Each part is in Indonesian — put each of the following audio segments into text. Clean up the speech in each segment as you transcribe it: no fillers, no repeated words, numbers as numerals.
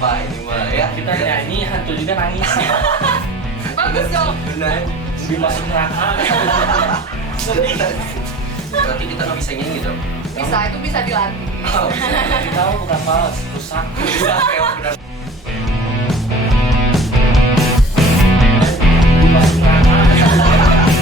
Pak ini mah ya Kita nyanyi, hantu juga nangis. Bagus dong. benar. Lebih masuk neraka. Berarti kita nggak bisa nyanyi dong. Bisa, itu bisa dilatih. Oh, bisa. Kita berapa rusak. Bisa kayak benar. Lebih masuk neraka.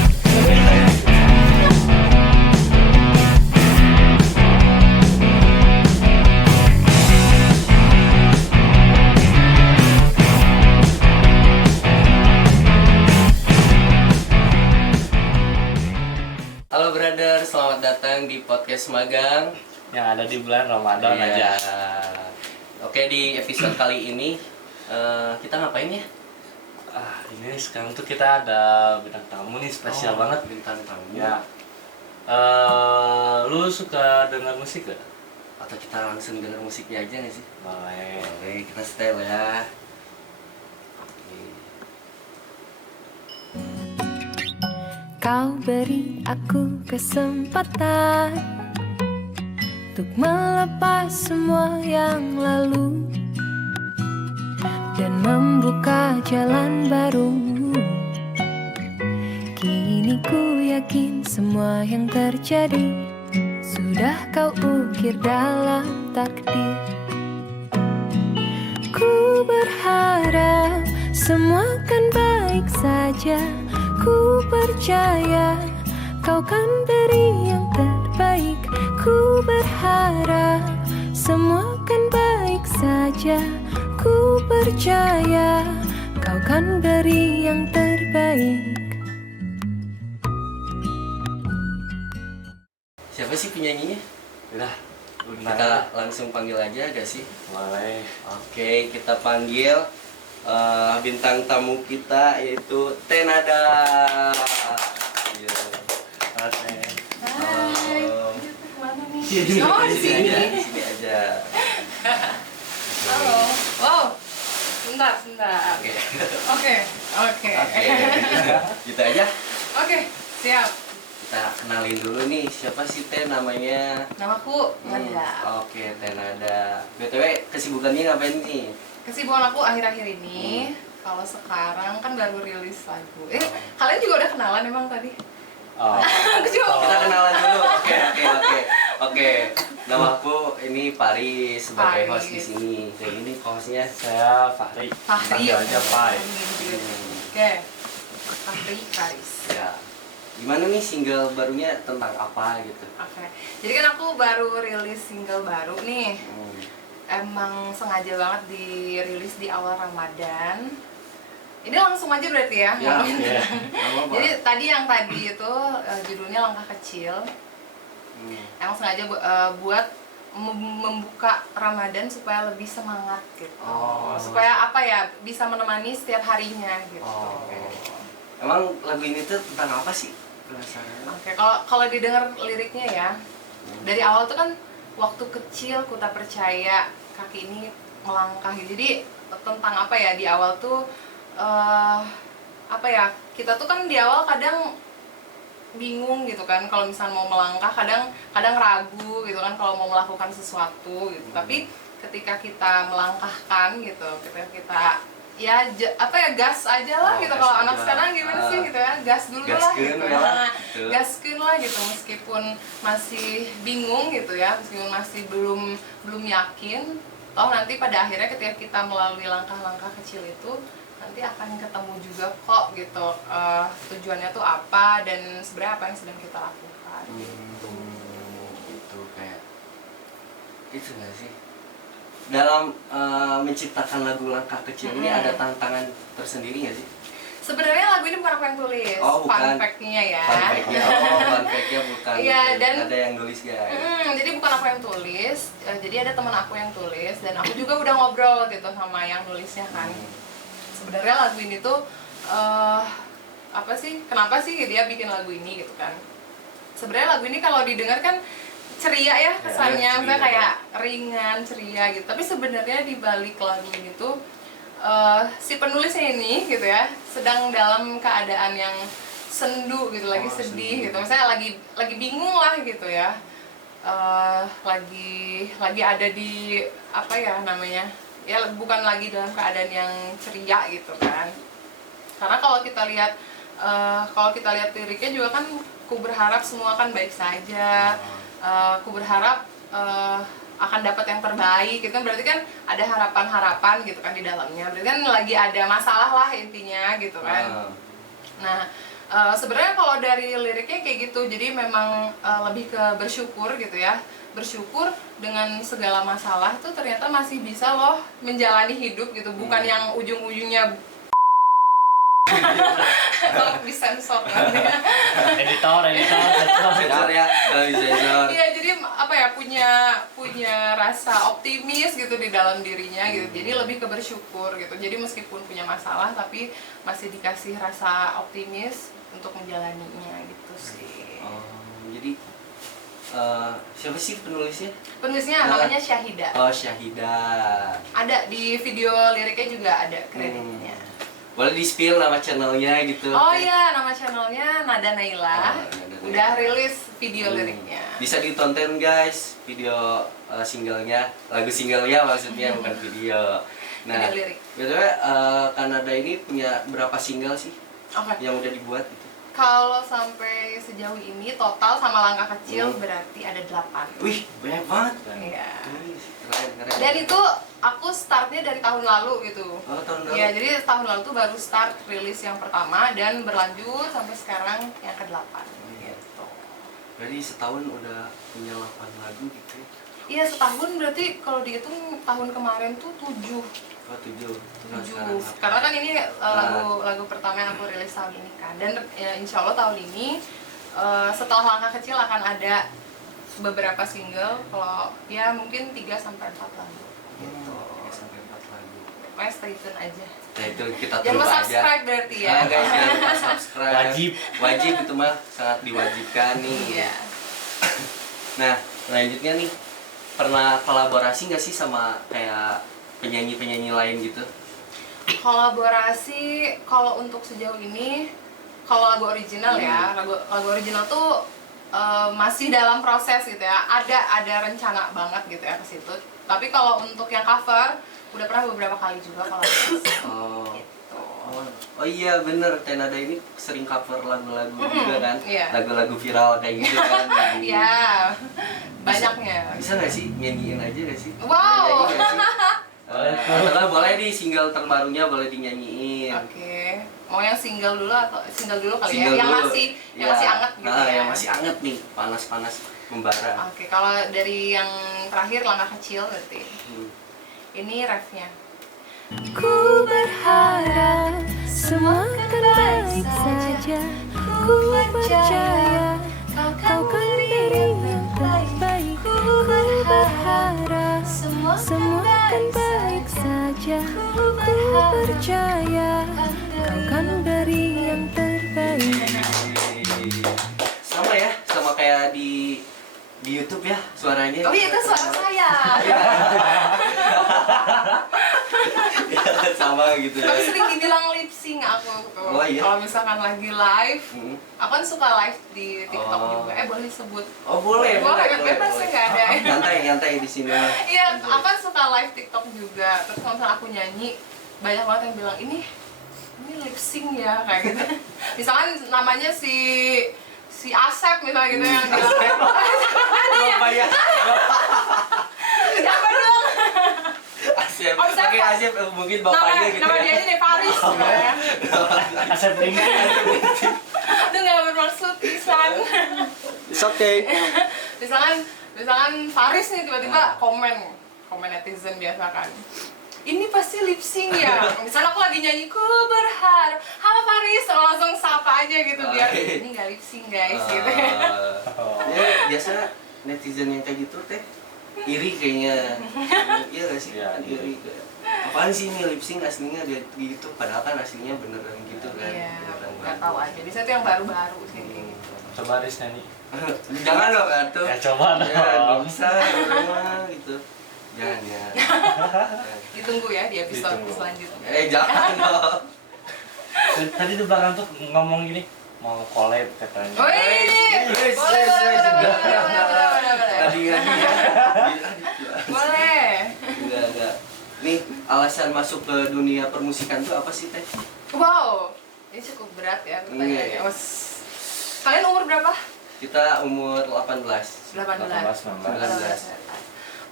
Halo brother, selamat datang di podcast magang Yang ada di bulan Ramadan Iya. aja. Oke, di episode kali ini kita ngapain ya? Ini sekarang tuh kita ada bintang tamu nih, spesial banget. Bintang tamu. Ya. Lu suka dengar musik gak? Atau kita langsung denger musiknya aja nggak sih? Boleh. Oke, kita style ya. Oke. Kau beri aku kesempatan untuk melepas semua yang lalu dan membuka jalan baru. Kini ku yakin semua yang terjadi sudah kau ukir dalam takdir. Ku berharap semua kan baik saja. Ku percaya kau kan beri yang terbaik. Ku berharap semua kan baik saja. Ku percaya kau kan beri yang terbaik. Siapa sih penyanyinya? Udah. Kita langsung panggil aja gak sih? Boleh. Oke, kita panggil bintang tamu kita yaitu Tenada. Iya. Oke. Hai. Halo. Kemana nih? Sini Oh, di sini. aja, sini aja. Halo. Wow. Sebentar. Oke. Oke. Oke. Oke. Gitu aja. Oke. Siap. Kita kenalin dulu nih, siapa sih Teh namanya? Namaku Nada. Oke, Tenada. BTW kesibukannya ngapain nih? Kesibukan aku akhir-akhir ini, kalau sekarang kan baru rilis lagu. Kalian juga udah kenalan emang tadi? Oh. Aku juga. Kita kenalan dulu. Oke. Nama aku ini Paris sebagai Paris. host di sini. Dan ini hostnya Saya Fahri. Fahri. Panggil aja Pai. Oke. Fahri Paris. ya. Gimana nih single barunya tentang apa gitu? Oke. Jadi kan aku baru rilis single baru nih. Emang sengaja banget dirilis di awal Ramadan. Ini langsung aja berarti ya? Ya, ngomongin iya. tentang- Jadi yang tadi itu judulnya Langkah Kecil. Emang sengaja buat membuka Ramadan supaya lebih semangat gitu. Oh. Supaya apa ya, bisa menemani setiap harinya gitu. Oh. Emang lagu ini tuh tentang apa sih? Penasaran. Oke, kalau didengar liriknya ya, dari awal tuh kan waktu kecil ku tak percaya kaki ini melangkah. Jadi tentang apa ya, di awal tuh apa ya, kita tuh kan di awal kadang bingung gitu kan kalau misalnya mau melangkah, kadang ragu gitu kan kalau mau melakukan sesuatu gitu. Tapi ketika kita melangkahkan gitu, kita ya gas aja lah gitu. Gas Kalau aja. anak sekarang gimana sih gitu ya, gas dulu lah Gaskeun gitu. ya lah, Nah, gitu. gaskeun lah gitu, meskipun masih bingung gitu ya, meskipun masih belum yakin, toh nanti pada akhirnya ketika kita melalui langkah-langkah kecil itu nanti akan ketemu juga kok gitu, tujuannya tuh apa dan sebenarnya apa yang sedang kita lakukan. Gitu kayak itu nggak sih? Dalam menciptakan lagu Langkah Kecil ini ada tantangan tersendiri nggak sih? Sebenarnya lagu ini bukan aku yang tulis, Oh, bukan. fun fact-nya ya. Fun fact-nya, bukan. Iya, dan- ada yang nulis guys. Jadi bukan aku yang tulis, jadi ada teman aku yang tulis dan aku juga udah ngobrol gitu sama yang nulisnya kan. Sebenarnya lagu ini tuh apa sih? Kenapa sih dia bikin lagu ini gitu kan? Sebenarnya lagu ini kalau didengar kan ceria ya kesannya, ceria. misalnya kayak ringan, ceria gitu. Tapi sebenarnya di balik lagu ini tuh si penulisnya ini gitu ya sedang dalam keadaan yang sendu gitu, lagi sedih gitu. Misalnya lagi bingung lah gitu ya. Lagi ada di apa ya namanya? ya bukan lagi dalam keadaan yang ceria gitu kan. Karena kalau kita lihat liriknya juga kan, ku berharap semua kan baik saja, ku berharap akan dapat yang terbaik gitu kan, berarti kan ada harapan-harapan gitu kan di dalamnya, berarti kan lagi ada masalah lah intinya gitu kan. Nah sebenarnya kalau dari liriknya kayak gitu, jadi memang lebih ke bersyukur gitu ya, bersyukur dengan segala masalah tuh ternyata masih bisa loh menjalani hidup gitu, bukan yang ujung-ujungnya kalau disensor nanti. editor Sensor ya, kalau bisa sensor. Iya, jadi apa ya, punya rasa optimis gitu di dalam dirinya gitu. Jadi lebih ke bersyukur gitu. Jadi meskipun punya masalah tapi masih dikasih rasa optimis untuk menjalaninya gitu sih. Jadi siapa sih penulisnya? Penulisnya namanya Syahida. Oh, Syahida. Ada di video liriknya juga ada kreditnya. Boleh di-spill nama channelnya gitu? Oh iya, nama channelnya Nada Naila. Nada Naila. Udah rilis video liriknya. Bisa ditonton guys, video singlenya, lagu singlenya maksudnya, bukan video. Nah, Video lirik. btw Kanada ini punya berapa single sih Oke. yang udah dibuat gitu? Kalau sampai sejauh ini total sama Langkah Kecil berarti ada 8. Wih, banyak banget. Iya. Keren. Dan itu aku startnya dari tahun lalu gitu. Oh, tahun lalu. Ya, jadi tahun lalu tuh baru start rilis yang pertama dan berlanjut sampai sekarang yang ke-8 gitu. Berarti setahun udah punya 8 lagu gitu ya? Iya, setahun berarti kalau dihitung tahun kemarin tuh 7. Oh, 7. 7. Karena kan ini lagu pertama yang aku rilis tahun ini kan. Dan ya, insya Allah tahun ini setelah Langkah Kecil akan ada beberapa single, kalau ya mungkin 3-4 lagu gitu. 3-4 lagu. Pokoknya stay tune aja. Nah, itu kita Jangan tunggu lupa aja. subscribe berarti ya. Nah, guys, jangan lupa subscribe. Wajib itu mah sangat diwajibkan nih. Iya. Nah, selanjutnya nih, pernah kolaborasi nggak sih sama kayak penyanyi-penyanyi lain gitu? Kolaborasi kalau untuk sejauh ini, kalau lagu original ya, lagu original tuh masih dalam proses gitu ya. Ada rencana banget gitu ya ke situ. Tapi kalau untuk yang cover udah pernah beberapa kali juga kolaborasi. Oh. Gitu. Oh iya bener, Tenada ini sering cover lagu-lagu juga kan, iya. lagu-lagu viral kayak gitu kan. Iya, banyaknya. Bisa nggak sih nyanyiin aja nggak sih? Wow. Nyanyi nggak sih? Atau boleh di single terbarunya boleh dinyanyiin. Oke. Mau yang single dulu atau single dulu kali Single ya? Yang dulu. masih anget gitu ya. Yang masih anget nih, panas-panas membara. Oke, kalau dari yang terakhir Langkah Kecil berarti. Ini refnya. Ku berharap semua akan baik saja. Ku percaya kau kan beri yang terbaik. Ku berharap semua akan baik saja. Ku percaya kau kan beri yang terbaik. Sama ya, sama kayak di YouTube ya suaranya. Oh iya, itu suara saya. Sama gitu ya. Tapi sering dibilang lip sync aku tuh. Oh, iya? Kalau misalkan lagi live, aku kan suka live di TikTok Oh. juga. Boleh disebut. Oh boleh, Bebas ya, nggak ada. Nyantai di sini. Iya, aku kan suka live TikTok juga. Terus kalau misalnya aku nyanyi, banyak banget yang bilang ini lip sync ya kayak gitu. Misalkan namanya si Asep misalnya gitu yang bilang. Apa ya? Siapa dong? Asep. Oh, siapa? Oke, Asep mungkin bapaknya gitu Nama ya. dia aja nih Faris gitu ya. Asep Ringki. Itu nggak bermaksud Isan. It's okay. misalkan Faris nih tiba-tiba komen netizen biasa kan. Ini pasti lip sync ya. Misalnya aku lagi nyanyi ku berharap, halo Faris, langsung sapa aja gitu biar ini nggak lip sync guys gitu. Ya biasa netizen yang kayak gitu teh iri kayaknya. Iya gak sih? Iya, Kan iri kayak, apaan sih ini lip sync aslinya dia gitu, padahal kan aslinya beneran gitu kan. Iya, Beneran nggak banget. tahu aja. Biasanya itu yang baru-baru sih kayak gitu. Coba Riz nyanyi. Jangan dong Atuh. Ya, coba dong. Ya, nggak bisa rumah gitu. Jangan ya. Ditunggu ya di episode Ditunggu. selanjutnya. Jangan dong. Tadi di belakang tuh ngomong gini, mau collab katanya. Wih, Wih, boleh. Tadi ya. Boleh. Enggak. Nih, alasan masuk ke dunia permusikan tuh apa sih Teh? Wow, ini cukup berat ya pertanyaannya. Iya. Mas, kalian umur berapa? Kita umur 18. 18. 19.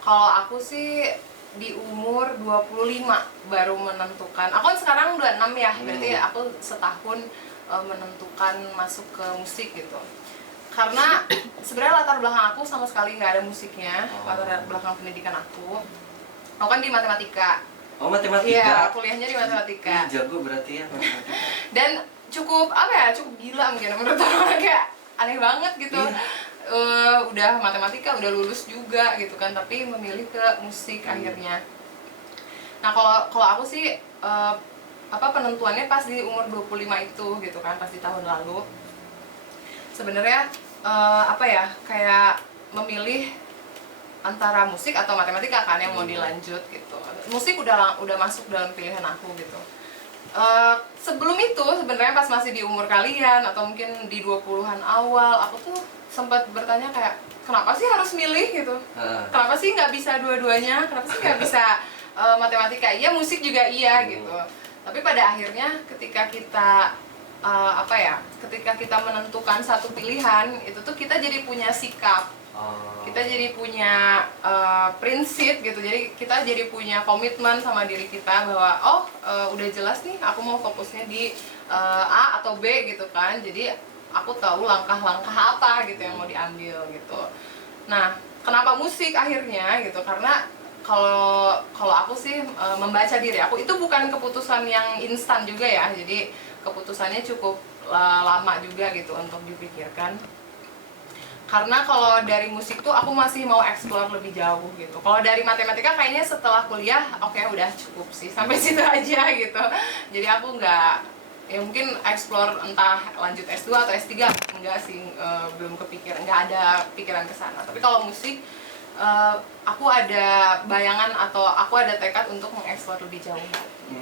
Kalau aku sih di umur 25 baru menentukan. Aku kan sekarang 26 ya, berarti aku setahun menentukan masuk ke musik gitu. Karena sebenarnya latar belakang aku sama sekali nggak ada musiknya, latar belakang pendidikan aku. Aku kan di matematika. Oh, matematika. Iya, kuliahnya di matematika. Ih, jago berarti ya matematika. Dan cukup apa ya, cukup gila mungkin menurut orang, kayak aneh banget gitu. Udah matematika, udah lulus juga gitu kan, tapi memilih ke musik akhirnya. Nah, kalau aku sih penentuannya pas di umur 25 itu gitu kan, pas di tahun lalu. Sebenarnya kayak memilih antara musik atau matematika kan yang mau dilanjut gitu. Musik udah masuk dalam pilihan aku gitu. Sebelum itu sebenarnya pas masih di umur kalian atau mungkin di 20-an awal, aku tuh sempat bertanya kayak, kenapa sih harus milih gitu? Kenapa sih nggak bisa dua-duanya? Kenapa sih nggak bisa matematika iya, musik juga iya gitu? Tapi pada akhirnya ketika kita ketika kita menentukan satu pilihan, itu tuh kita jadi punya sikap, kita jadi punya prinsip gitu. Jadi kita jadi punya komitmen sama diri kita bahwa udah jelas nih aku mau fokusnya di A atau B gitu kan. Jadi aku tahu langkah-langkah apa gitu yang mau diambil gitu. Nah, kenapa musik akhirnya gitu? Karena kalau aku sih membaca diri aku itu bukan keputusan yang instan juga ya. Jadi keputusannya cukup lama juga gitu untuk dipikirkan. Karena kalau dari musik tuh aku masih mau explore lebih jauh gitu. Kalau dari matematika kayaknya setelah kuliah oke, udah cukup sih sampai situ aja gitu. Jadi aku nggak, ya mungkin explore entah lanjut S2 atau S3 enggak sih, belum kepikiran, nggak ada pikiran ke sana. Tapi kalau musik aku ada bayangan atau aku ada tekad untuk mengeksplor lebih jauh.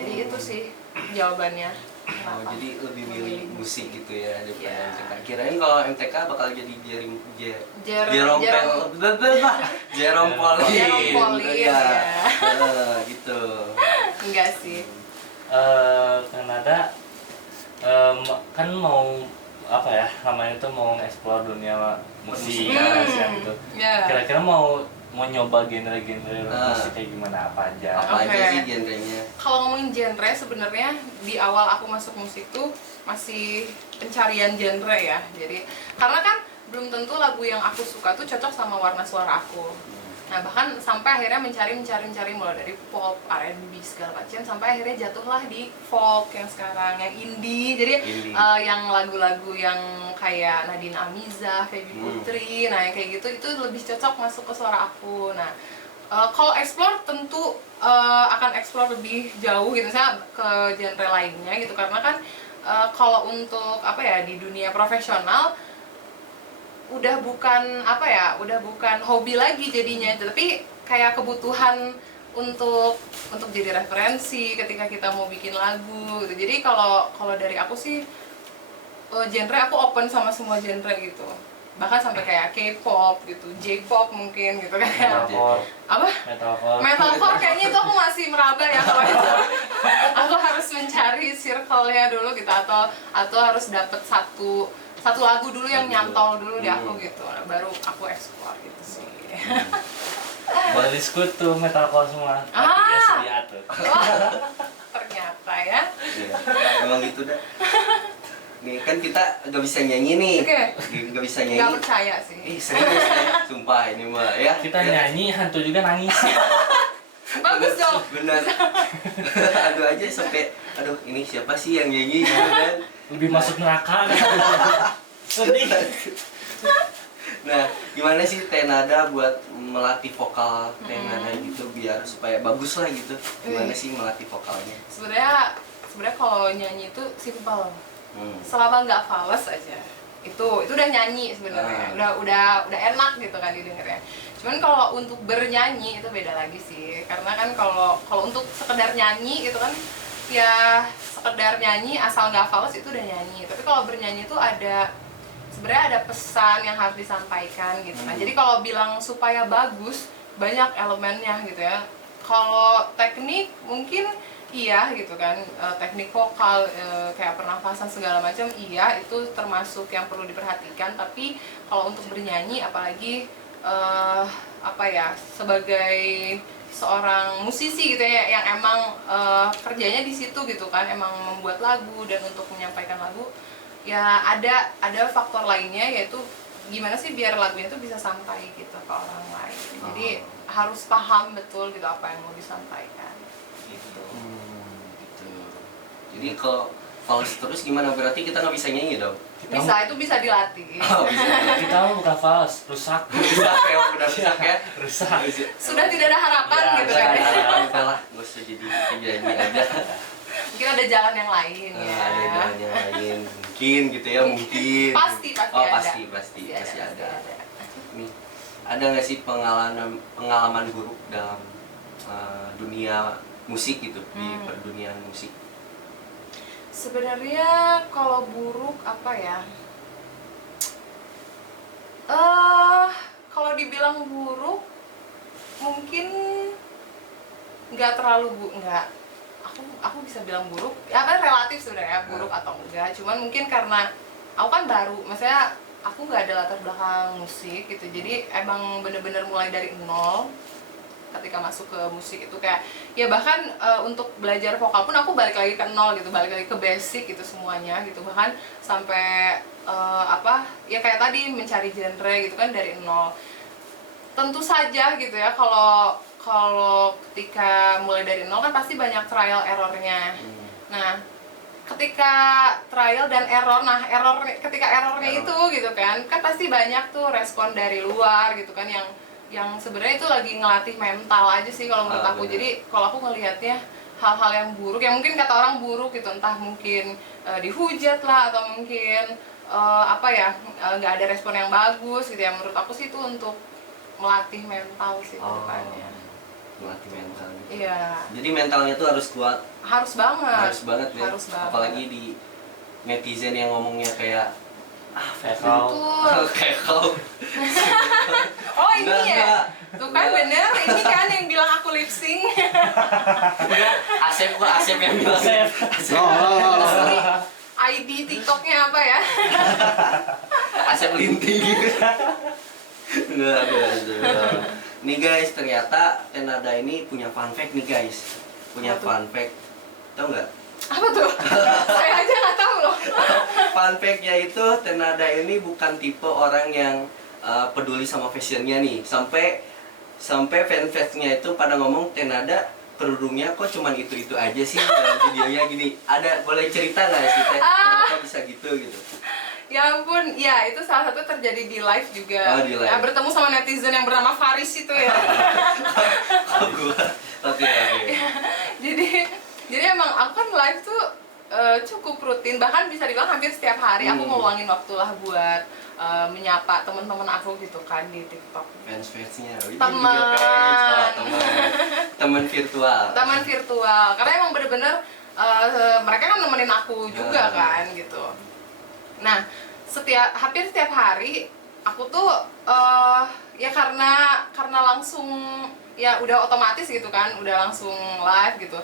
Jadi itu sih jawabannya. Oh, jadi lebih milih musik gitu ya daripada Iya. MTK. Kirain kalau MTK bakal jadi Jerome Poli. Poli, Ya. ya. Gitu. Enggak sih. Kanada kan mau apa ya namanya itu mau explore dunia musik ya, gitu. Ya. Kira-kira mau nyoba genre-genre musik kayak gimana, apa aja? Apa aja Oke. sih genrenya? Kalau ngomongin genre, sebenarnya di awal aku masuk musik tuh masih pencarian genre ya. Jadi karena kan belum tentu lagu yang aku suka tuh cocok sama warna suara aku. Nah, bahkan sampai akhirnya mencari mulai dari pop, R&B segala macam, sampai akhirnya jatuhlah di folk yang sekarang, yang indie. Jadi Indie. yang lagu-lagu yang kayak Nadine Amiza, Feby Putri, nah yang kayak gitu itu lebih cocok masuk ke suara aku. Nah, kalau explore tentu akan explore lebih jauh gitu, misalnya ke genre lainnya gitu, karena kan kalau untuk di dunia profesional udah bukan hobi lagi jadinya, tapi kayak kebutuhan untuk jadi referensi ketika kita mau bikin lagu gitu. Jadi kalau dari aku sih genre aku open sama semua genre gitu, bahkan sampai kayak K-pop gitu, J-pop mungkin gitu kan. Metalcore. Apa? Metalcore kayaknya itu aku masih meraba ya kalau itu. Aku harus mencari circle-nya dulu gitu, atau harus dapet satu lagu dulu yang nyantol dulu di aku gitu, baru aku explore gitu sih. Balisku tuh metalcore semua. Artinya sedia tuh. Ternyata ya. Iya, emang gitu dah. Nih kan kita nggak bisa nyanyi nih. Oke. Nggak bisa nyanyi. Nggak percaya sih. Serius ya, sumpah ini mah ya. Kita nyanyi, hantu juga nangis. Bagus dong. Benar. Aduh aja sampai, aduh ini siapa sih yang nyanyi gitu kan? Lebih masuk neraka. Sedih. Nah, gimana sih Teh Nada buat melatih vokal Teh Nada gitu biar supaya bagus lah gitu? Gimana sih melatih vokalnya? Sebenarnya kalau nyanyi itu simple. Selama nggak fals aja, itu udah nyanyi sebenarnya. Udah enak gitu kan didengarnya. Cuman kalau untuk bernyanyi itu beda lagi sih, karena kan kalau untuk sekedar nyanyi gitu kan, ya sekedar nyanyi asal nggak fals itu udah nyanyi. Tapi kalau bernyanyi itu sebenarnya ada pesan yang harus disampaikan gitu kan. Jadi kalau bilang supaya bagus, banyak elemennya gitu ya. Kalau teknik mungkin iya gitu kan, teknik vokal, kayak pernafasan segala macam iya itu termasuk yang perlu diperhatikan. Tapi kalau untuk bernyanyi apalagi apa ya, sebagai seorang musisi gitu ya yang emang kerjanya di situ gitu kan, emang membuat lagu dan untuk menyampaikan lagu ya ada faktor lainnya, yaitu gimana sih biar lagunya itu bisa sampai gitu ke orang lain. Jadi harus paham betul gitu apa yang mau disampaikan gitu. Gitu. Jadi kalau fals terus gimana, berarti kita nggak bisa nyanyi dong? Bisa, itu bisa dilatih. Oh, bisa. Kita mah bukan fals, rusak. Rusak ya, udah rusak ya. Rusak. Sudah tidak ada harapan Ya, gitu udah kan. Udah lah, nggak usah jadi penyanyi aja. Mungkin ada jalan yang lain ya. Ada jalan yang lain, mungkin gitu ya, mungkin. Pasti Oh, ada. pasti Pasti ada. Nih, ada nggak sih pengalaman buruk dalam dunia musik gitu, di perdunian musik? Sebenarnya kalau buruk apa ya? Kalau dibilang buruk mungkin nggak terlalu nggak. Aku bisa bilang buruk. Ya kan relatif sebenarnya buruk atau enggak. Cuman mungkin karena aku kan baru, maksudnya aku nggak ada latar belakang musik gitu. Jadi emang bener-bener mulai dari nol. Ketika masuk ke musik itu kayak ya bahkan untuk belajar vokal pun aku balik lagi ke nol gitu, balik lagi ke basic gitu semuanya gitu, bahkan sampai apa ya kayak tadi mencari genre gitu kan dari nol. Tentu saja gitu ya, kalau ketika mulai dari nol kan pasti banyak trial errornya. Nah ketika trial dan error, ketika errornya itu gitu kan pasti banyak tuh respon dari luar gitu kan yang sebenarnya itu lagi ngelatih mental aja sih kalau menurut aku. Jadi kalau aku ngelihatnya hal-hal yang buruk, yang mungkin kata orang buruk gitu, entah mungkin dihujat lah atau mungkin apa ya nggak ada respon yang bagus gitu ya, menurut aku sih itu untuk melatih mental sih ke depannya. Melatih mental gitu. Iya. Jadi mentalnya tuh harus kuat. Harus banget. Harus banget ya. Harus banget. Apalagi di netizen yang ngomongnya kayak Kayak kau. Betul. kayak kau. Oh ini Enggak, ya. enggak. Tuh kan bener, ini kan yang bilang aku lip sync. Asep yang bilang. Asep. Asli, ID TikToknya apa ya? Asep linting gitu. Enggak ada. Nih guys, ternyata Tenada ini punya fun fact nih guys. Punya Apa tuh? fun fact. Tahu nggak? Apa tuh? Saya aja nggak tahu loh. Fun fact-nya itu Tenada ini bukan tipe orang yang peduli sama fashionnya nih. Sampai fans-fansnya itu pada ngomong Tenada kerudungnya kok cuman itu aja sih dalam videonya gini. Ada boleh cerita nggak sih Teh? Kenapa bisa gitu gitu? Ya ampun, ya itu salah satu terjadi di live juga. Oh, di live. Ya, bertemu sama netizen yang bernama Faris itu ya. Oh, gua. Oke. Jadi emang aku kan live tuh cukup rutin, bahkan bisa dibilang hampir setiap hari aku ngeluangin waktu lah buat menyapa teman-teman aku gitu kan di TikTok. Fans-fansnya. Teman virtual. Teman virtual. Karena emang bener-bener mereka kan nemenin aku juga kan gitu. Nah, hampir setiap hari aku tuh ya karena langsung ya udah otomatis gitu kan, udah langsung live gitu.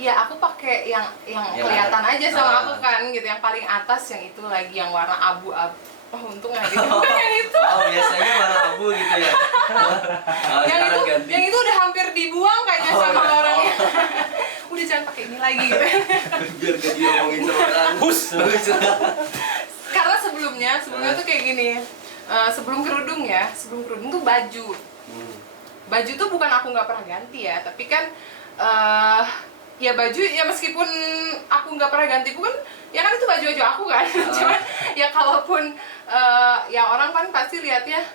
Ya aku pakai yang kelihatan aja sama aku kan gitu, yang paling atas yang itu lagi yang warna abu-abu. Oh, untung aja gitu. Bukan yang itu. Oh, biasanya warna abu gitu ya. Yang itu udah hampir dibuang kayaknya sama orangnya. Udah jangan pakai ini lagi gitu. Biar gak diomongin sama orang. Bus. Karena sebelumnya tuh kayak gini. Sebelum kerudung tuh baju. Baju tuh bukan aku nggak pernah ganti ya, tapi kan ya baju ya meskipun aku nggak pernah ganti pun ya kan itu baju aku kan. Cuman ya kalaupun ya orang kan pasti lihatnya,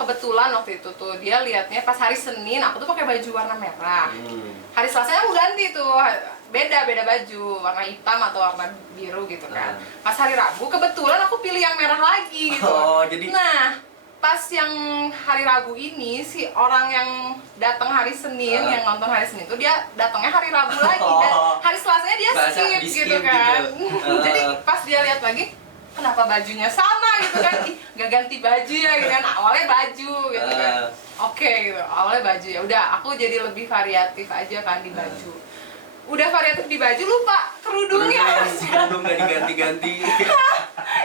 kebetulan waktu itu tuh dia lihatnya pas hari Senin aku tuh pakai baju warna merah. Hari Selasa aku ganti tuh beda baju warna hitam atau warna biru gitu kan. Pas hari Rabu kebetulan aku pilih yang merah lagi gitu. Oh, jadi Nah pas yang hari Rabu ini si orang yang datang hari Senin, yang nonton hari Senin itu dia datangnya hari Rabu lagi dan hari Selasanya dia skip gitu kan. Jadi pas dia lihat lagi, kenapa bajunya sama gitu kan? Ih, nggak ganti baju ya gitu kan, awalnya baju gitu kan. Oke gitu, awalnya baju, ya udah aku jadi lebih variatif aja kan di baju. Udah variatif di baju, lupa kerudungnya. Kerudung nggak diganti-ganti.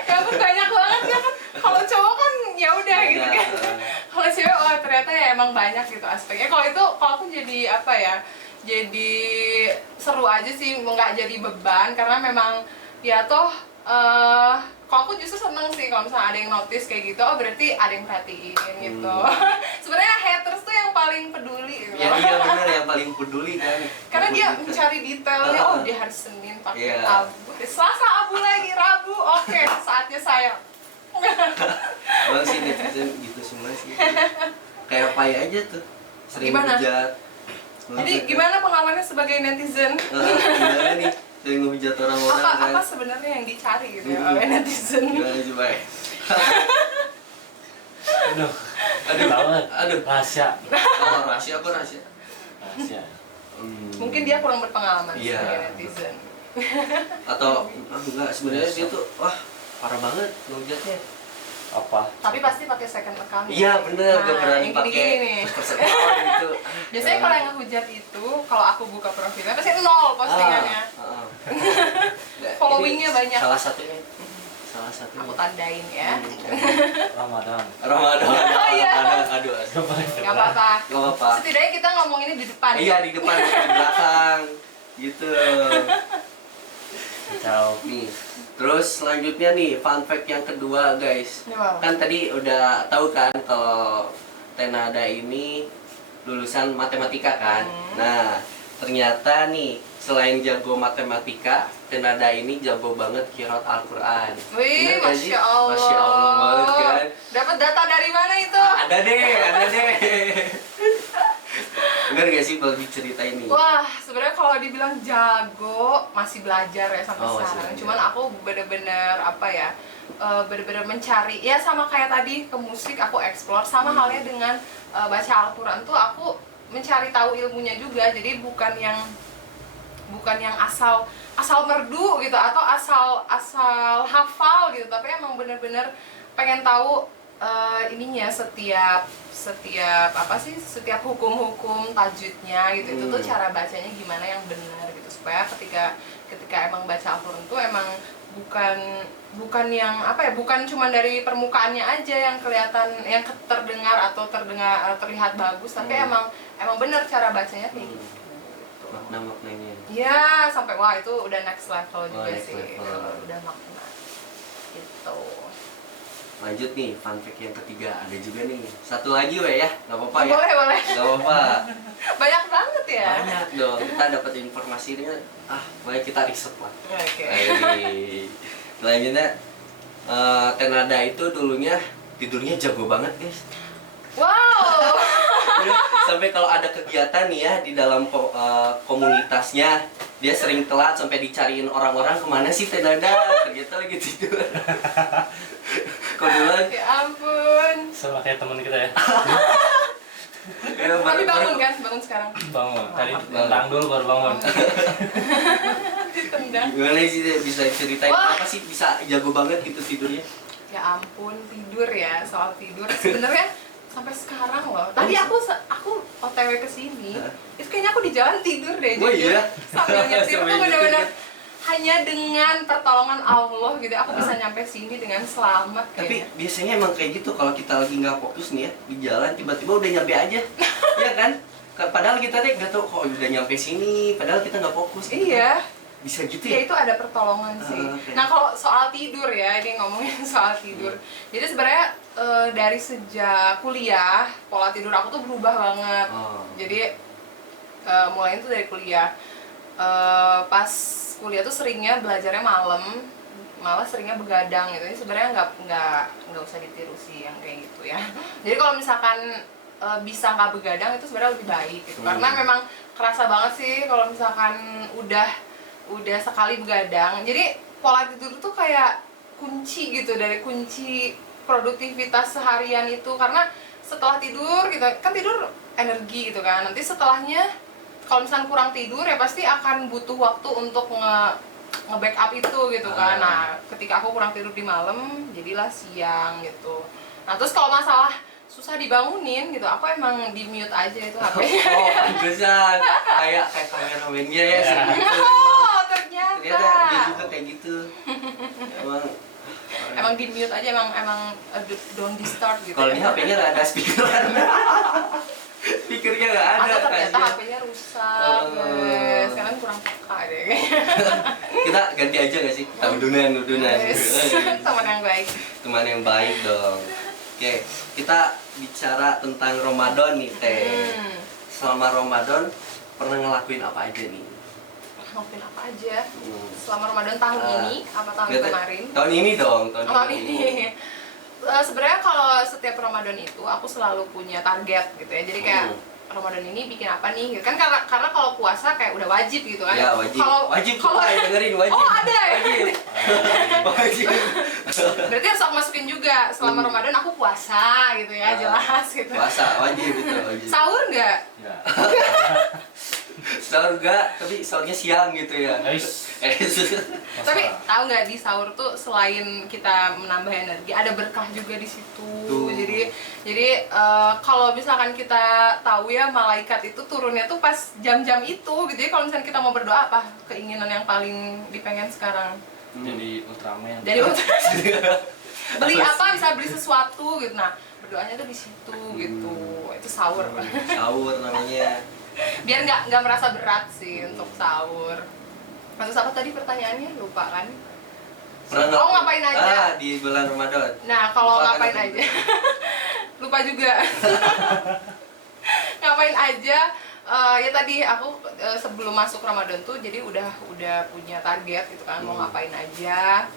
Ya ampun, banyak banget ya kan. Kalau cowok kan ya udah gitu kan. Kalau cewek oh ternyata ya emang banyak gitu aspeknya. Kalau aku jadi apa ya? Jadi seru aja sih, nggak jadi beban karena memang ya toh kalau aku justru seneng sih kalau misalnya ada yang notice kayak gitu, oh berarti ada yang perhatiin gitu. Sebenarnya haters tuh yang paling peduli gitu. Ya iya benar, yang paling peduli kan. Karena dia mencari detailnya, oh dia hari Senin pakai Iya. abu, Selasa abu lagi, Rabu, oke saatnya saya. Bang sih netizen gitu semua sih. Kayak Pai aja tuh. Sering Gimana? hujat. Jadi gimana pengalamannya sebagai netizen? Gimana nih? Sering ngehujat orang-orang kan. Apa sebenarnya yang dicari gitu ya oleh netizen? Gimana coba ya? Aduh, Aduh, banget. aduh. Rahasia. Oh, rahasia apa rahasia? Rahasia. Mungkin dia kurang berpengalaman Iya. sebagai netizen. Atau enggak, sebenarnya dia tuh wah parah banget ngehujatnya. Apa? Tapi pasti pakai second account. Iya bener, gak Nah, pernah yang dipakai gini-gini nih. first account gitu. Biasanya kalau yang ngehujat itu, kalau aku buka profilnya pasti 0 postingannya. Followingnya Ini banyak. Salah satunya. Salah satunya. Aku tandain ya. Ramadan. Ramadan. Oh, iya. Aduh. Gak apa-apa. Gak apa-apa. Setidaknya kita ngomongin ini di depan. Iya di depan, di belakang. Gitu. Ciao. Nih. Terus selanjutnya nih fun fact yang kedua guys. Wow. Kan tadi udah tahu kan kalau Tenada ini lulusan matematika kan. Nah, ternyata nih selain jago matematika, Tenada ini jago banget qiraat Al-Qur'an. Wih, Bener gak sih? Masya Allah. Masya Allah banget kan. Dapat data dari mana itu? Ada deh. Bener gak sih kalau diceritain nih? Wah, sebenarnya kalau dibilang jago masih belajar ya sampai Oh, masih sekarang. belajar. Cuman aku bener-bener apa ya, bener-bener mencari ya sama kayak tadi ke musik aku explore, sama halnya dengan baca Al-Quran tuh aku mencari tahu ilmunya juga. Jadi bukan yang asal merdu gitu atau asal hafal gitu, tapi emang bener-bener pengen tahu ininya setiap hukum-hukum tajwidnya gitu. Itu tuh cara bacanya gimana yang benar gitu, supaya ketika emang baca Al-Qur'an tuh emang bukan yang apa ya, bukan cuma dari permukaannya aja yang kelihatan, yang terdengar terlihat bagus, tapi emang benar cara bacanya kayak gitu. Makna-maknanya. Ya, sampai wah itu udah next level juga next sih. level. Udah makna. Gitu. Lanjut nih, fun fact yang ketiga ada juga nih. Satu lagi weh ya, nggak apa-apa ya? Boleh. Nggak apa-apa. Banyak banget ya. Banyak dong. Kita dapat informasinya. Boleh kita riset lah. Oke. Selanjutnya, Tenada itu dulunya tidurnya jago banget guys. Wow. Sampai kalau ada kegiatan nih ya di dalam komunitasnya, dia sering telat sampai dicariin orang-orang kemana sih Tenada, ternyata lagi tidur. Kok duluan? Ya ampun. Sama kayak teman kita ya. Tapi bangun kan? Bangun sekarang. Bangun. Tadi tendang dulu baru bangun. Ditendang. Gimana sih bisa ceritain Wah. apa sih bisa jago banget gitu tidurnya? Ya ampun, tidur ya. Soal tidur sebenarnya sampai sekarang loh. Tadi aku OTW ke sini. Itu kayaknya aku di jalan tidur deh. Oh jujur. iya? Sambil nyetir Sambil tuh bener-bener nyetir. hanya dengan pertolongan Allah gitu aku bisa nyampe sini dengan selamat Tapi kayaknya. biasanya emang kayak gitu kalau kita lagi nggak fokus nih ya di jalan tiba-tiba udah nyampe aja, ya kan? Padahal kita deh nggak tahu kok udah nyampe sini, padahal kita nggak fokus. Iya. Bisa gitu Ya ya? itu ada pertolongan sih. Oke. Nah kalau soal tidur ya, ini ngomongin soal tidur. Jadi sebenarnya dari sejak kuliah pola tidur aku tuh berubah banget. Oh. Jadi mulainya tuh dari kuliah. Pas kuliah tuh seringnya belajarnya malam, malah seringnya begadang gitu. Ini sebenarnya nggak usah ditiru sih yang kayak gitu ya. Jadi kalau misalkan bisa nggak begadang itu sebenarnya lebih baik gitu. Karena memang kerasa banget sih kalau misalkan udah sekali begadang. Jadi pola tidur tuh kayak kunci gitu, dari kunci produktivitas seharian itu. Karena setelah tidur gitu kan, tidur energi gitu kan. Nanti setelahnya kalau misalnya kurang tidur ya pasti akan butuh waktu untuk nge-backup itu gitu kan. Ah. Nah, ketika aku kurang tidur di malam, jadilah siang gitu. Nah, terus kalau masalah susah dibangunin gitu, aku emang di mute aja itu HP. Oh, pantesan. Kayak kameramennya ya sih gitu. Oh, ternyata. Ternyata dia juga kayak gitu. Emang di mute aja, emang don't disturb gitu. Kalau di ya. HP-nya nggak ada speakeran. Speakernya nggak ada. Atau ternyata kayaknya. HP-nya rusak, guys. Sekarang kurang peka deh kayaknya. Kita ganti aja nggak sih? Udunan. Yes. Teman yang baik. Teman yang baik dong. Oke, kita bicara tentang Ramadan nih, Teh. Selama Ramadan pernah ngelakuin apa aja nih? Ngelakuin apa aja? Selama Ramadan tahun ini apa tahun Nggak, kemarin? Tahun ini dong, Tahun ini. Sebenarnya kalau setiap Ramadan itu aku selalu punya target gitu ya. Jadi kayak Ramadan ini bikin apa nih? Gitu. Kan karena kalau puasa kayak udah wajib gitu kan. Ya, wajib. Wajib kalau dengerin wajib. Oh, ada ya? Wajib. Wajib. Berarti harus aku masukin juga selama Ramadan aku puasa gitu ya, jelas gitu. Puasa wajib itu wajib. Sahur nggak? Ya. Sahur enggak, tapi sahurnya siang gitu ya. Guys. Tapi tahu nggak di sahur tuh selain kita menambah energi, ada berkah juga di situ. Tuh. Jadi kalau misalkan kita tahu ya malaikat itu turunnya tuh pas jam-jam itu gitu. Jadi kalau misalkan kita mau berdoa apa keinginan yang paling dipengen sekarang? Jadi Ultraman. Dari beli apa, bisa beli sesuatu gitu. Nah, berdoanya tuh di situ gitu. Itu sahur. Sahur namanya. Biar nggak merasa berat sih untuk sahur. Terus apa tadi pertanyaannya? Lupa kan? Oh, ngapain aja? Di bulan Ramadan. Nah, kalau Lupa ngapain kan? aja? Lupa juga. Ngapain aja? Ya tadi aku sebelum masuk Ramadan tuh jadi udah punya target gitu kan, mau ngapain aja.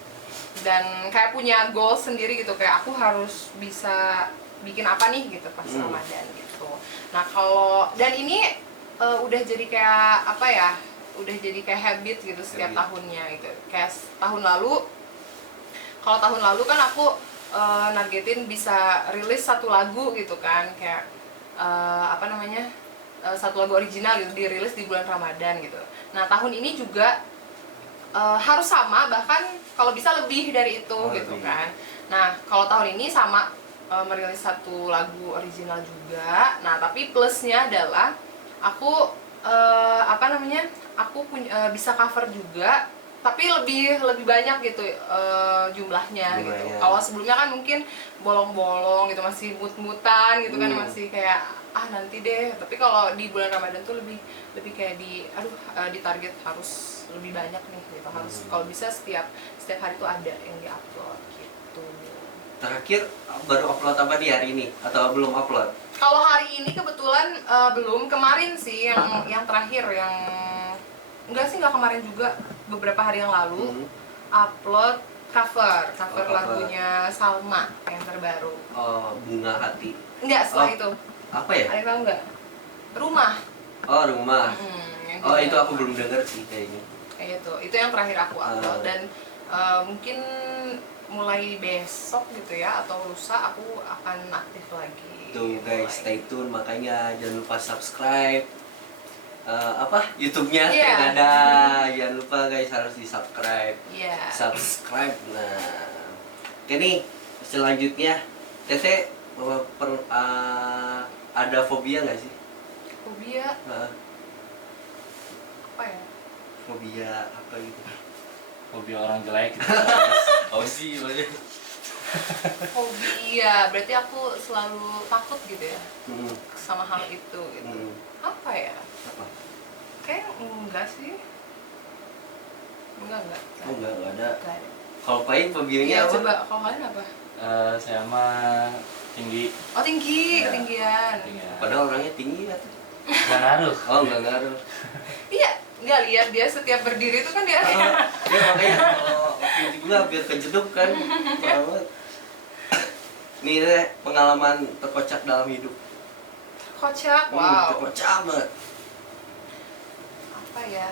Dan kayak punya goal sendiri gitu, kayak aku harus bisa bikin apa nih gitu pas Ramadan gitu. Nah, dan ini udah jadi kayak apa ya? Udah jadi kayak habit gitu setiap tahunnya gitu. Kayak tahun lalu, kalau tahun lalu kan aku nargetin bisa rilis satu lagu gitu kan, kayak satu lagu original gitu dirilis di bulan Ramadan gitu. Nah, tahun ini juga harus sama, bahkan kalau bisa lebih dari itu gitu kan. Nah, kalau tahun ini sama merilis satu lagu original juga. Nah, tapi plusnya adalah aku aku bisa cover juga, tapi lebih banyak gitu jumlahnya gitu. Kalau sebelumnya kan mungkin bolong-bolong gitu, masih mut-mutan gitu kan, masih kayak nanti deh. Tapi kalau di bulan Ramadan tuh lebih kayak di target harus lebih banyak nih gitu. Harus kalau bisa setiap hari tuh ada yang di-upload gitu. Terakhir baru upload apa di hari ini atau belum upload? Kalau hari ini kebetulan belum. Kemarin sih yang terakhir, yang nggak kemarin juga, beberapa hari yang lalu upload cover lagunya Salma yang terbaru. Bunga Hati. Enggak, setelah itu. Apa ya? Ada yang tahu nggak? Rumah. Oh, Rumah. Itu aku Rumah. belum denger sih kayaknya. Kayak itu yang terakhir aku upload. Dan mungkin mulai besok gitu ya atau lusa aku akan aktif lagi. Tuh guys, stay tune, makanya jangan lupa subscribe YouTube-nya Tenada. Jangan lupa guys, harus di-subscribe. Subscribe. Nah, oke nih, selanjutnya Teteh ada fobia nggak sih? Fobia apa ya? Fobia apa gitu? Fobia orang jelek gitu. Oh sih, Fobia, berarti aku selalu takut gitu ya sama hal itu gitu. Apa ya? Apa? Kayak enggak sih. Enggak. Oh, enggak ada. Enggak ada. Kalau Pai fobianya Iya, apa? coba kalau kalian apa? Saya mah tinggi. Oh, tinggi, Ya. ketinggian. Padahal orangnya tinggi ya. Nggak ngaruh. Oh, enggak ngaruh. Iya, enggak lihat dia setiap berdiri itu kan dia. Ya makanya kalau tinggi juga biar kejeduk kan. Parah banget. Nih deh, pengalaman terkocak dalam hidup. Kocak, wow. Terkocak banget. Apa ya?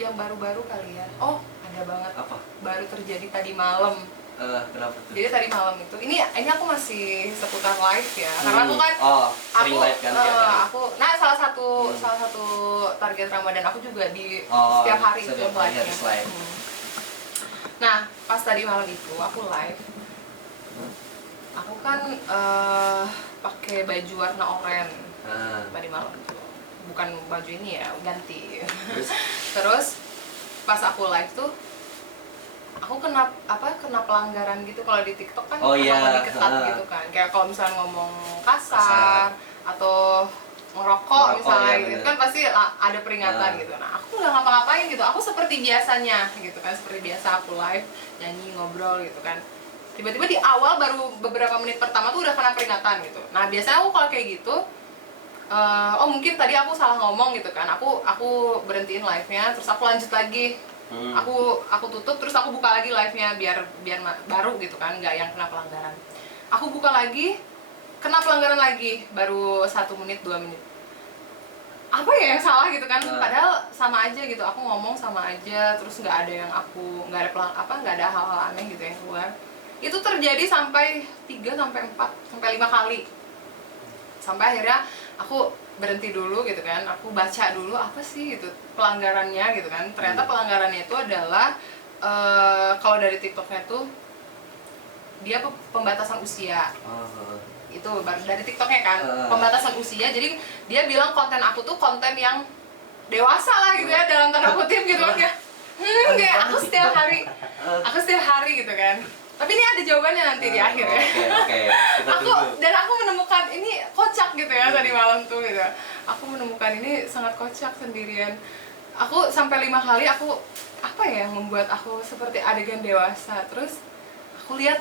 Yang baru-baru kali ya. Oh, ada banget. Apa? Baru terjadi tadi malam. Kenapa tuh? Jadi tadi malam itu, ini aku masih seputar live ya, karena aku kan sering live kan tiap hari. nah salah satu target Ramadan aku juga di Oh, setiap hari itu setiap hari live-nya. harus live. Nah pas tadi malam itu aku live, aku kan pakai baju warna oranye tadi malam itu, bukan baju ini ya, ganti. Terus pas aku live tuh aku kena pelanggaran gitu. Kalau di TikTok kan lebih ketat gitu kan, kayak kalau misalnya ngomong kasar atau ngerokok misalnya ya, gitu kan pasti ada peringatan gitu. Nah aku nggak ngapa-ngapain gitu, aku seperti biasanya gitu kan, seperti biasa aku live nyanyi ngobrol gitu kan. Tiba-tiba di awal baru beberapa menit pertama tuh udah kena peringatan gitu. Nah biasanya aku kalau kayak gitu oh mungkin tadi aku salah ngomong gitu kan, aku berhentiin live-nya terus aku lanjut lagi. Aku tutup terus aku buka lagi live-nya biar baru gitu kan, nggak yang kena pelanggaran. Aku buka lagi, kena pelanggaran lagi, baru 1 menit 2 menit. Apa ya yang salah gitu kan? Padahal sama aja gitu, aku ngomong sama aja, terus nggak ada yang nggak ada hal-hal aneh gitu yang keluar. Itu terjadi sampai 3 sampai 4 sampai 5 kali. Sampai akhirnya aku berhenti dulu gitu kan, aku baca dulu apa sih gitu pelanggarannya gitu kan. Ternyata pelanggarannya itu adalah kalau dari TikToknya tuh dia pembatasan usia. Itu baru dari TikToknya kan, pembatasan usia. Jadi dia bilang konten aku tuh konten yang dewasa lah gitu ya, dalam tanda kutip gitu kan, kayak aku setiap hari gitu kan. Tapi ini ada jawabannya nanti di akhir ya. Oke. Aku menemukan ini kocak gitu ya tadi malam tuh gitu. Aku menemukan ini sangat kocak sendirian. Aku sampai 5 kali apa ya yang membuat aku seperti adegan dewasa. Terus aku lihat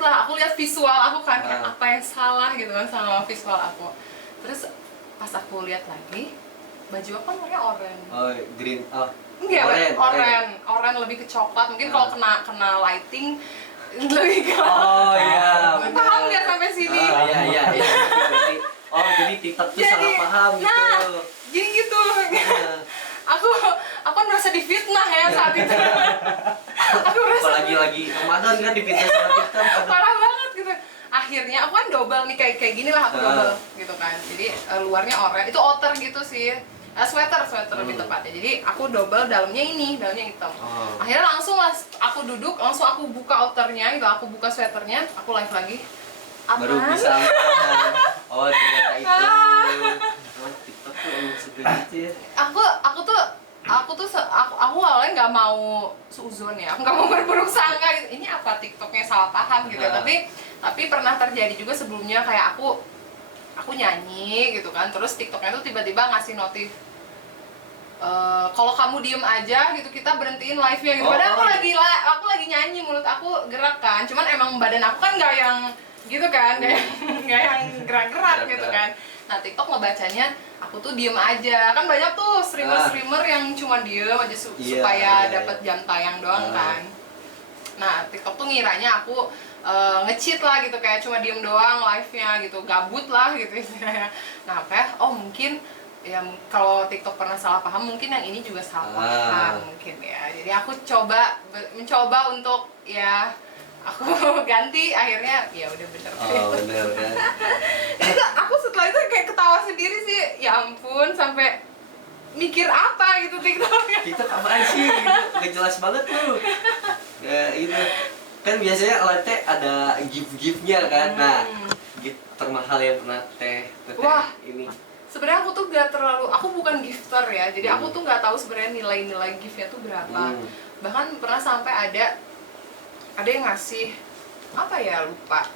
visual aku kan, kayak apa yang salah gitu kan sama visual aku. Terus pas aku lihat lagi, baju aku kan warnanya oranye. Oh, green. Enggak, oranye lebih ke coklat. Mungkin kalau kena lighting lebih ke iya. paham nggak sampai sini? Iya. Jadi TikTok tuh salah paham gitu. Nah, jadi gitu. Aku merasa difitnah ya saat itu. Aku merasa Apalagi Ramadan kan difitnah sama TikTok. parah banget gitu. Akhirnya aku kan double nih, kayak gini lah aku double gitu kan. Jadi luarnya oranye, itu outer gitu sih. Sweater lebih tepatnya. Jadi aku double, dalamnya hitam. Akhirnya langsung aku duduk, langsung aku buka outernya gitu, aku buka sweaternya, aku live lagi. Baru bisa. Ternyata itu. TikTok tuh emang seperti itu ya. Aku awalnya nggak mau suzon ya, aku nggak mau berburuk sangka gitu. Ini apa TikToknya salah paham gitu. Tapi pernah terjadi juga sebelumnya, kayak aku nyanyi gitu kan, terus TikToknya tuh tiba-tiba ngasih notif kalau kamu diem aja gitu kita berhentiin live-nya gitu. Padahal aku lagi nyanyi, mulut aku gerak kan, cuman emang badan aku kan nggak yang gitu kan, nggak yang gerak-gerak gitu kan. Nah TikTok ngebacanya aku tuh diem aja, kan banyak tuh streamer yang cuma diem aja supaya dapat jam tayang doang kan. Nah TikTok tuh ngiranya aku nge-cheat lah gitu, kayak cuma diem doang live-nya gitu, gabut lah gitu istilahnya. Nah kayak mungkin ya kalau TikTok pernah salah paham, mungkin yang ini juga salah paham mungkin ya. Jadi aku mencoba untuk ya aku ganti, akhirnya ya udah bener. Bener kan. Itu aku setelah itu kayak ketawa sendiri sih, ya ampun, sampai mikir apa gitu TikTok. TikTok apaan sih gitu, gak jelas banget tuh. Ya itu kan biasanya live ada gift-giftnya kan. Nah gift termahal yang pernah teh ini. Sebenarnya aku tuh aku bukan gifter ya, jadi aku tuh nggak tahu sebenarnya nilai giftnya tuh berapa. Bahkan pernah sampai ada yang ngasih apa ya, lupa,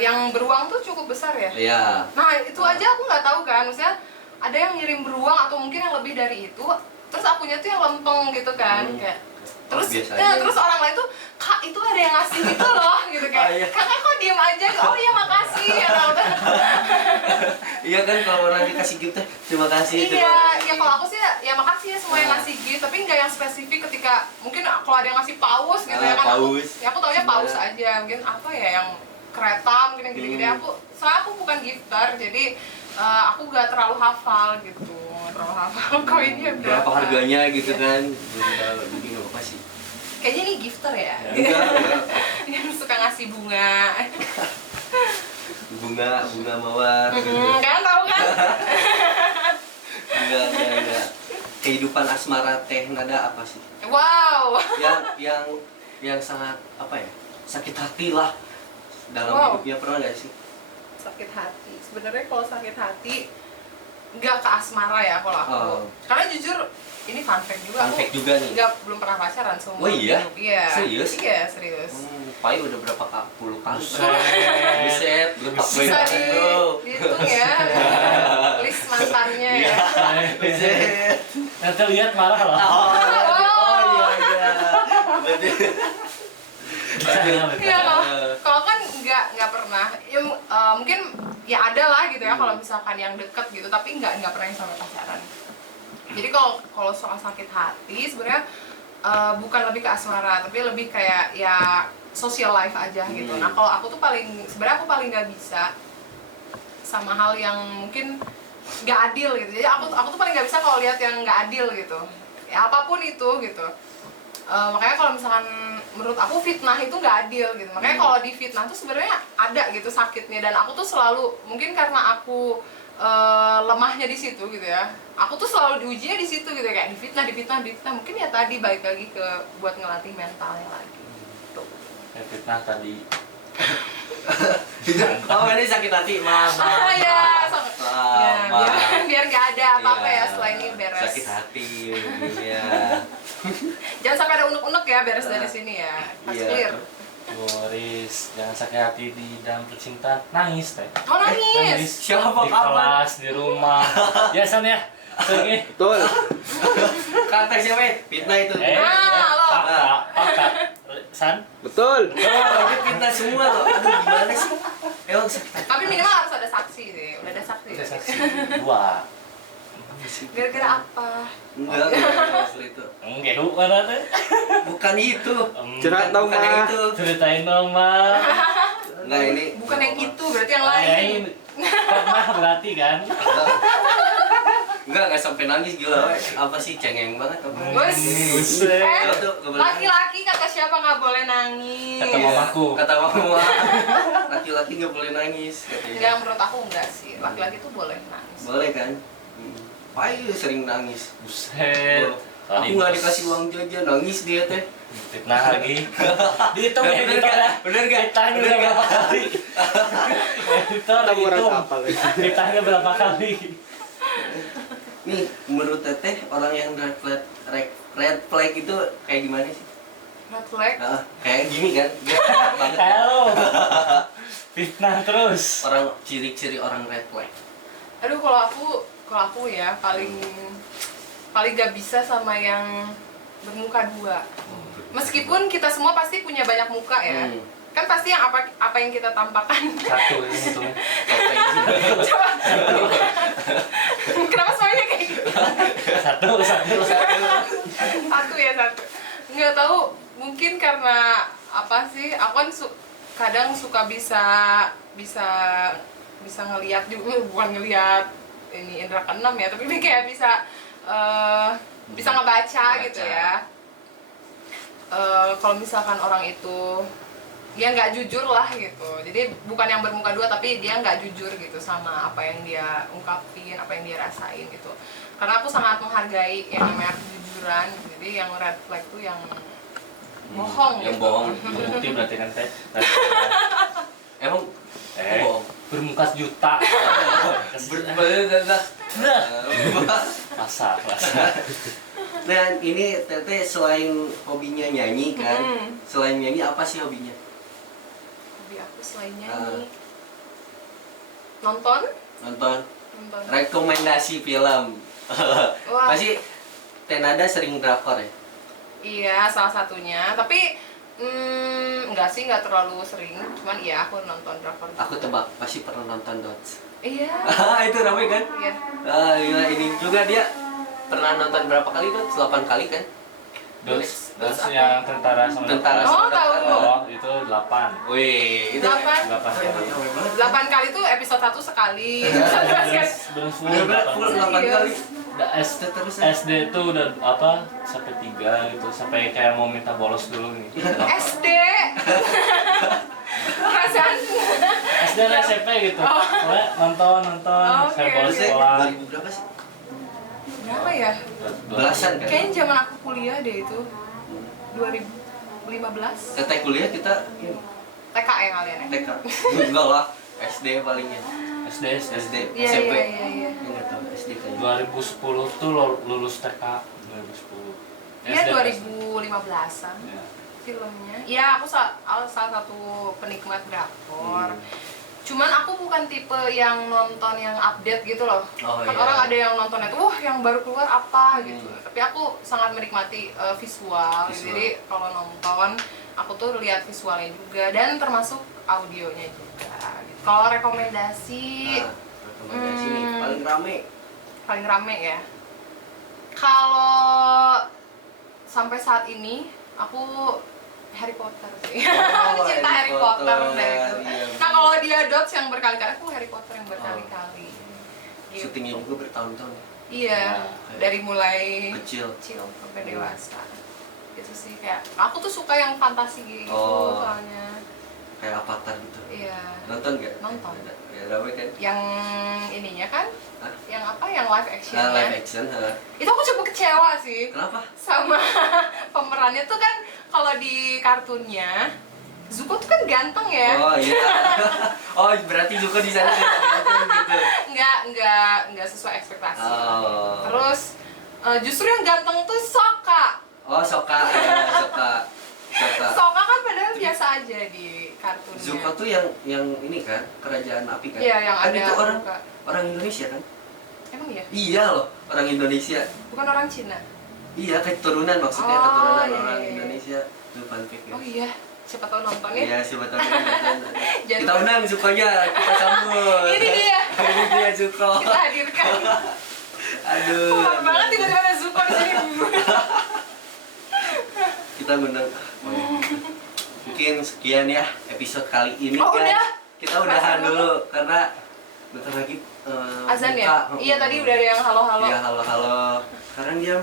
yang beruang tuh cukup besar ya. Iya. Nah itu aja aku nggak tahu kan, maksudnya ada yang ngirim beruang atau mungkin yang lebih dari itu, terus akunya tuh yang lempeng gitu kan, kayak terus orang lain tuh, kak itu ada yang ngasih gitu loh gitu kayak, kakak kok diem aja, oh iya makasih ya. Iya kan, kalau orang dikasih gift terima kasih. Iya, kalau aku sih ya makasih ya semua yang ngasih gift, tapi nggak yang spesifik. Ketika mungkin kalau ada yang ngasih paus gitu ya kan, aku taunya paus aja, mungkin apa ya yang kereta mungkin yang gini-gini. Soalnya aku bukan gifter, jadi aku nggak terlalu hafal gitu, koinnya berapa harganya gitu kan, belum tahu, jadi nggak apa sih. Kayaknya ini gifter ya. Enggak. yang suka ngasih bunga. bunga mawar gitu. Kan tahu kan? Enggak. Kehidupan asmara Teh Nada apa sih? Wow. Yang sangat apa ya? Sakit hati lah dalam Wow. hidupnya, pernah nggak sih? Sakit hati. Sebenarnya kalau sakit hati nggak ke asmara ya kalau aku. Oh. Karena jujur ini fun fact juga. Fun fact juga nih. Belum pernah pacaran seumur Oh iya? hidup. Iya. Serius? Iya, serius. Pai udah berapa puluh kali? Buset. Buset, Bisa dihitung ya. List mantannya ya. Buset. Nanti lihat marah loh. Oh iya. Berarti Iya, kalau kan nggak pernah. Ya, mungkin ya ada lah gitu ya kalau misalkan yang deket gitu, tapi nggak pernah yang sampai pacaran. Jadi kalau soal sakit hati sebenarnya bukan lebih ke asmara, tapi lebih kayak ya social life aja gitu. Nah kalau aku tuh sebenarnya aku paling nggak bisa sama hal yang mungkin nggak adil gitu. Jadi aku tuh paling nggak bisa kalau lihat yang nggak adil gitu. Ya apapun itu gitu. Makanya kalau misalkan menurut aku fitnah itu nggak adil gitu. Makanya kalau di fitnah tuh sebenarnya ada gitu sakitnya, dan aku tuh selalu mungkin karena aku lemahnya di situ gitu ya. Aku tuh selalu diujinya di situ gitu, kayak difitnah. Mungkin ya tadi balik lagi ke buat ngelatih mentalnya lagi. Tuh. Ya, fitnah tadi. oh ini sakit hati, maaf. Ya, Maaf. biar nggak ada apa-apa Iya, ya selain ini beres. Sakit hati, ya. Jangan sampai ada unek-unek ya, beres dari sini ya. Harus Iya. clear. Boris, jangan sakit hati di dalam percintaan. Nangis teh. Oh nangis. Siapa di kapan? kelas, di rumah. Biasa ya. Sering. Betul. Kata siapa? Fitnah itu. Lo. Pakak. San? Betul. Oh, ini fitnah semua loh. Aduh, gimana sih? Emang sakit hati. Tapi minimal harus ada saksi sih. Udah ada saksi. Udah saksi. Dua. Gara-gara apa? Enggak asli itu. Enggak, mana teh? Bukan itu. Curhat dong, Bukan yang Ma. itu. Ceritain dong, Ma. Enggak ini. Bukan yang itu, berarti yang lain. Pernah berarti kan? Enggak sampai nangis gila. Apa sih cengeng banget apa? Bos. Buset. Kalau tuh nggak boleh Laki-laki kata siapa nggak boleh nangis? Kata mamaku. Kata mama. Laki-laki nggak boleh nangis katanya. Enggak, menurut aku enggak sih. Laki-laki tuh boleh nangis. Boleh kan? Pai sering nangis. Buset. Aku nggak dikasih uang jajan, nangis dia teh. Fitnah lagi. Dihitung ya, Bener dihitung gak? ya. Bener gak? Fitnahnya Bener udah gak? berapa kali? Editor Kita murah dihitung. kapal ya. Fitnahnya berapa kali? Nih, menurut Teteh orang yang red flag itu kayak gimana sih? Red flag. Kayak gini kan? Dia banget. Kayak lo. Fitnah terus. Orang ciri-ciri orang red flag. Aduh, kalau aku ya paling gak bisa sama yang bermuka dua. Meskipun kita semua pasti punya banyak muka ya. Kan pasti yang apa yang kita tampakkan. Satu ini tuh. Coba. Kenapa semuanya kayak gitu? Satu. Satu. Nggak tahu, mungkin karena apa sih? Aku kan kadang suka bisa ngelihat juga, bukan ngelihat ini indra keenam ya, tapi ini kayak bisa ngebaca gitu ya. Kalau misalkan orang itu dia nggak jujur lah gitu, jadi bukan yang bermuka dua tapi dia nggak jujur gitu sama apa yang dia ungkapin, apa yang dia rasain gitu. Karena aku sangat menghargai yang namanya kejujuran, jadi yang red flag tuh yang bohong Yang gitu. bohong. Bukti berarti kan teh. Emang bohong. Bermuka sejuta. Masa. Nah, ini Teteh selain hobinya nyanyi kan? Selain nyanyi apa sih hobinya? Hobi aku selain nyanyi, nonton. Rekomendasi film. Wah. Pasti Tenada sering drakor ya? Iya, salah satunya. Tapi enggak sih, enggak terlalu sering. Cuman iya, aku nonton drakor. Aku tebak pasti pernah nonton Dots. Iya. Itu ramai kan? Iya. Iya, ini juga dia pernah nonton berapa kali tuh? 8 kali kan? Dots Dots apa? yang tentara sama Tentara dokter. Oh, tahu. Oh, itu 8. Wih, itu 8 8 Oh, kali. rame banget. 8 kali tuh episode 1 sekali. Episode 2 sekali. Bener full Bener-bener full 8 Serius? kali. Udah Terus. SD tuh udah apa sampai 3 gitu, sampai kayak mau minta bolos dulu nih. SD. Perasaan. SD dan SMP gitu. Soalnya nonton, Oh, saya oke, bolos oke. sekolah. 2000 berapa sih? Berapa ya? Belasan kan? Kayaknya zaman aku kuliah deh itu. 2015. Teteh kuliah kita ini, TK ya kalian ya? TK. Enggak lah, SD palingnya. SD. SD, Iya, SMP. iya. Enggak tahu SD kayaknya. 2010 tuh lulus TK 2010. Iya, SD 2015-an. Ya. Filmnya. Iya, aku salah satu penikmat drakor. Cuman aku bukan tipe yang nonton yang update gitu loh. Oh, Kan iya. orang ada yang nontonnya tuh, wah yang baru keluar apa gitu. Tapi aku sangat menikmati visual. Visual. Jadi kalau nonton, aku tuh lihat visualnya juga dan termasuk audionya juga. Gitu. Kalau rekomendasi Nah, rekomendasi nih paling rame. paling rame ya. Kalau sampai saat ini aku Harry Potter sih. Oh, Cinta Harry Harry Potter Potter, dari itu. iya. Nah kalau dia Dots yang berkali-kali, aku Harry Potter yang berkali-kali. Gitu. Syutingnya juga bertahun-tahun. Iya, Ya. dari mulai Kecil. kecil sampai dewasa. Itu sih kayak aku tuh suka yang fantasi gitu Oh. soalnya. Kayak Avatar gitu. Iya. Nonton nggak? Nonton. Ya rame kan? Yang ininya kan, Hah? yang apa? Yang live action Nah, live action, ha. Itu aku cukup kecewa sih. Kenapa? Sama pemerannya tuh kan kalau di kartunnya Zuko tuh kan ganteng ya. Oh iya. Oh berarti Zuko di sana dia ganteng gitu. Enggak sesuai ekspektasi. Oh. Terus justru yang ganteng tuh Sokka. Oh Sokka, ya, Sokka. Sokka. Sokka kan padahal biasa aja di kartunnya. Zuko tuh yang ini kan, kerajaan api kan? Iya, yang kan ada itu Zuko. orang Indonesia kan? Emang iya? Iya loh, orang Indonesia. Bukan orang Cina. Iya, keturunan maksudnya Oh, keturunan iya, orang iya. Indonesia. Itu fun fact ya. Oh iya, siapa tahu nonton ya. Iya, siapa tahu kita nonton. Jangan Kita lupa. undang Zukonya, kita sambut. Ini dia. Ini dia Zuko. Kita hadirkan. Aduh. Kuat banget tiba-tiba ada Zuko di sini. Kita ngundang. Oh, iya. Mungkin sekian ya episode kali ini Oh, guys. udah? Kita udahan Perasaan dulu karena bentar lagi Azan buka. ya? Iya tadi udah ada yang halo-halo. Iya, halo-halo. Sekarang jam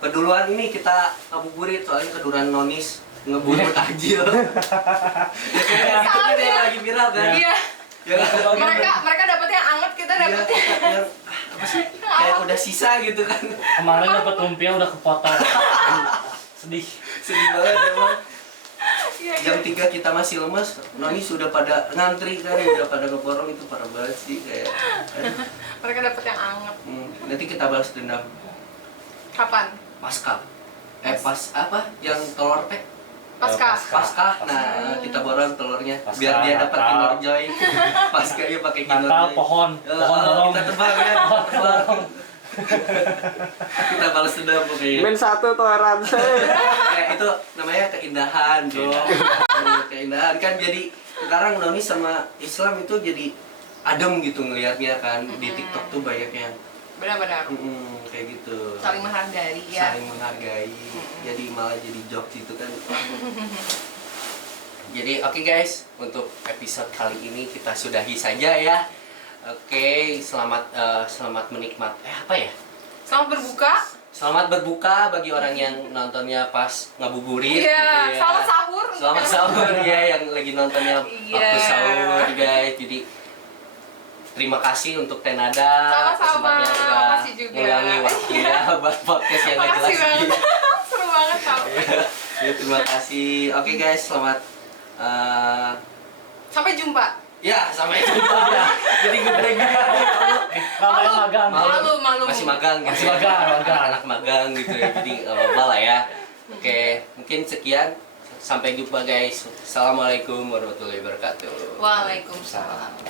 keduluan ini kita ngabuburit soalnya keduran nonis ngeburu takjil. Ya Salah kan ya. lagi viral kan? Iya. Ya, Mereka dapat yang anget, kita Iya, dapat yang yang apa sih? Kayak udah sisa gitu kan. Kemarin dapat lumpia udah kepotong. Sedih. Sedih banget emang. Iya, iya. Jam 3 kita masih lemas, Noni sudah pada ngantri kan, udah pada ngeborong itu parah banget sih kayak. Aduh. Mereka dapat yang anget. Nanti kita balas dendam Kapan? pasca. Pas apa? Yang telur teh? Pasca. Pasca. Nah, kita borong telurnya Pasca, biar dia dapat Natal. Kinder Joy. Paskanya pakai Kinder Natal Joy. pohon borong. Kita tebak ya. Tebak. Kita balas dendam pokoknya. Min 1 toleransi. Kayak itu namanya keindahan, bro. Keindahan kan jadi sekarang Noni sama Islam itu jadi adem gitu ngelihatnya kan di TikTok tuh banyak yang Benar-benar. kayak gitu. Saling menghargai ya. Saling menghargai. Jadi malah jadi jokes gitu kan. Jadi oke guys, untuk episode kali ini kita sudahi saja ya. Oke, selamat menikmat. Apa ya? Selamat berbuka. Selamat berbuka bagi orang yang nontonnya pas ngabuburit Iya, gitu ya. selamat sahur. untuk Selamat yang- sahur ya yang lagi nontonnya Iya. waktu sahur guys. Jadi terima kasih untuk Tenada Sama-sama. kesempatnya udah Makasih juga. ngulangi waktunya buat podcast yang gak jelas Makasih banget. ini. Seru banget tau. Ya, terima kasih. Oke guys, selamat Sampai jumpa. ya sampai jumpa. Jadi gede gini. Namanya magang. Malu. Masih magang gitu. Masih magang. Anak magang gitu ya. Jadi nggak apa-apa lah ya. Oke, mungkin sekian. Sampai jumpa guys. Assalamualaikum warahmatullahi wabarakatuh. Waalaikumsalam.